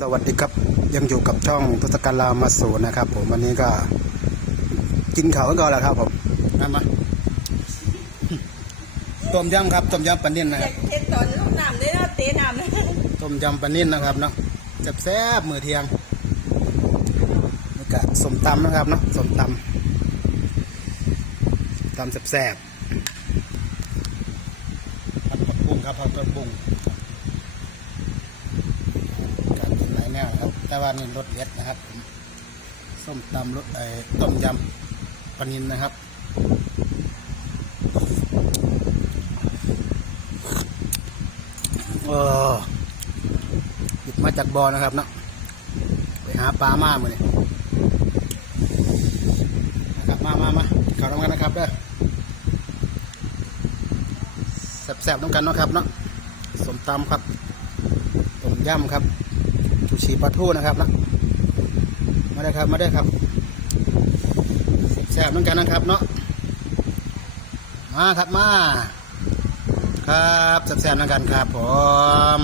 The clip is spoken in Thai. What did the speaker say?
สวัสดีครับยังอยู่กับช่องทศกัณฐ์รามาสูนนะครับ ผมวันนี้ก็ กินข้าวกันก่อนแล้วครับ ผมนั่นมาต้มยำครับต้มยำปลานิ่นนะอคยารับกเห็นตอนลูกน้ำเลยนะเตะน้ำเลยต้มยำปลานิ่นนะครับเนาะแซ่บๆมือเที่ยงนี่ก็สมตำนะครับเนาะสมตำตำแซ่บๆผัดผักบุ้งครับผัดผักบุ้งการกินหลาย แนวบแต่ว่านี่รสเล็ดนะครับผมส้มตำรสไอ้ต้มยำปลานินนะครับเออหยิบมาจากบ่อนะครับเนาะไปหาปลามาเมื่อนี้นะครับมามามาข่าวทำกันนะครับเด้อแซ่บๆน้ำกันเนาะครับเนาะสมตำครับต้มยำครับ ชูชีปลาทูนะครับนะมาได้ครับมาได้ครับแซ่บๆน้ำกันนะครับเนาะมาครับมา ครับแซ่บๆน้ำกันครับผม